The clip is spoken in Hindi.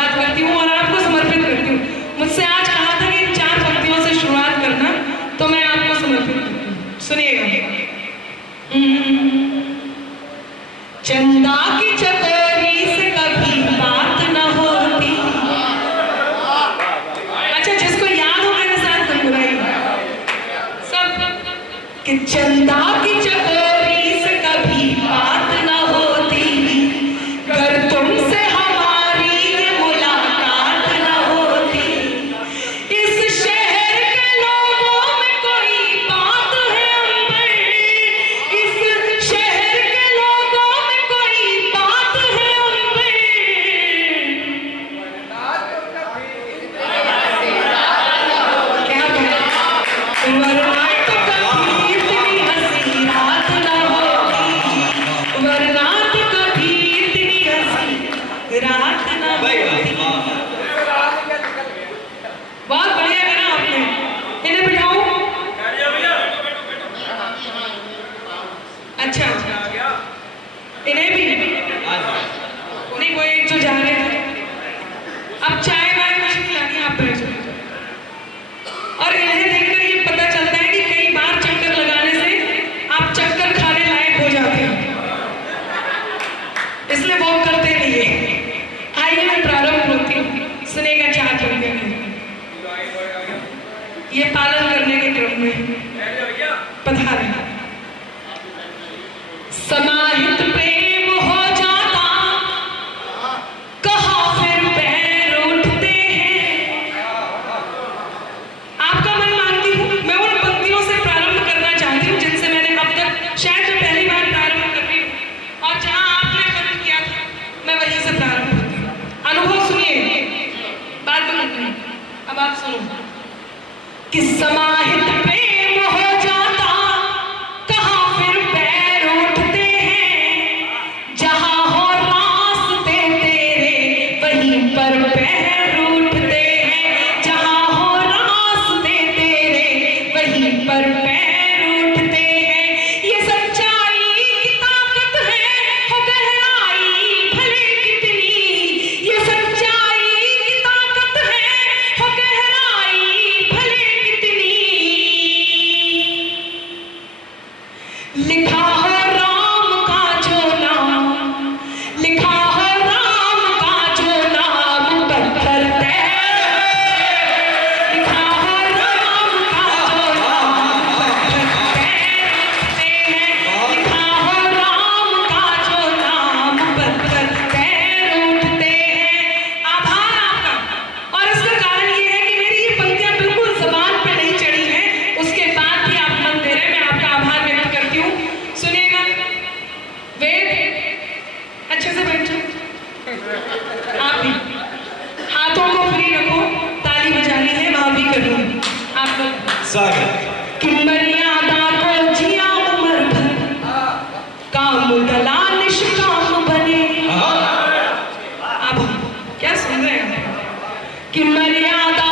शुरुआत करती हूँ और आपको समर्पित करती हूँ। मुझसे आज कहा था कि इन 4 पंक्तियों से शुरुआत करना, तो मैं आपको समर्पित करती हूँ। सुनिएगा। चंदा की चकोरी से कभी बात न होती। अच्छा, जिसको याद हो मेरे साथ गुनगुनाइए सब कि चंदा की चकोरी से कभी बात न होती, कर तुमसे हमारी ये मुलाकात न होती। इस शहर के लोगों में कोई बात है अंबर, इस शहर के लोगों में कोई बात है अंबर। क्या वरना तो कभी इतनी हंसी रात न होती, वरना तो कभी इतनी हंसी रात न होती। बहुत बढ़िया करा आपने। इन्हें बिठाओ। अच्छा, इन्हें भी उन्हीं को एक जो जा रहे थे। अब चाय वाय कुछ नहीं लानी, आप बैठ जाओ। और इन्हें देखकर ये पता चलता है कि कई बार चक्कर लगाने से आप चक्कर खाने लायक हो जाते हैं, इसलिए वो करते रहिए। आइए मैं प्रारंभ होती हूँ। सुनेगा 4 पंक्तियां, ये पालन करने के क्रम में पधारे। समाहित प्रेम हो जाता, कहा फिर पैर उठते हैं। आपका मन मानती हूँ, मैं उन पंक्तियों से प्रारंभ करना चाहती हूँ जिनसे मैंने अब तक शायद मैं पहली बार प्रारंभ कर रही हूँ, और जहाँ आपने कमेंट किया था मैं वहीं से प्रारंभ करती हूँ। अनुभव सुनिए, बात में अब आप सुनो कि समाहित प्रेम हो जाता, कहाँ फिर पैर उठते हैं। जहाँ हो रास्ते तेरे वहीं पर पैर उठते हैं। जहाँ हो रास्ते तेरे वहीं पर पैर उठते हैं। ये सच्चाई की ताकत है, हो गहराई भले कितनी। ये सच्चाई की ताकत है, हो गहराई भले कितनी। लिखा हो राम का जो नाम, लिखा हो राम का जो नाम पत्थर पे। लिखा हो राम का जो नाम पत्थर पे हैं। लिखा हो राम का जो नाम पत्थर पे उठते हैं। आभार आपका। और इसका कारण ये है कि मेरी ये पंक्तियां बिल्कुल जबान पे नहीं चढ़ी हैं, उसके बाद भी आप मन दे रहे हैं। मैं आपका आभार व्यक्त करती हूँ। सुनिएगा। वेद, अच्छे से बैठ जाओ। आप भी हाथों को फ्री रखो, ताली बजानी है वहां भी करूँ। आप लोग कि मर्यादा को जिया उम्र भर, काम गला निष्काम बने। अब क्या सुन रहे हैं कि मर्यादा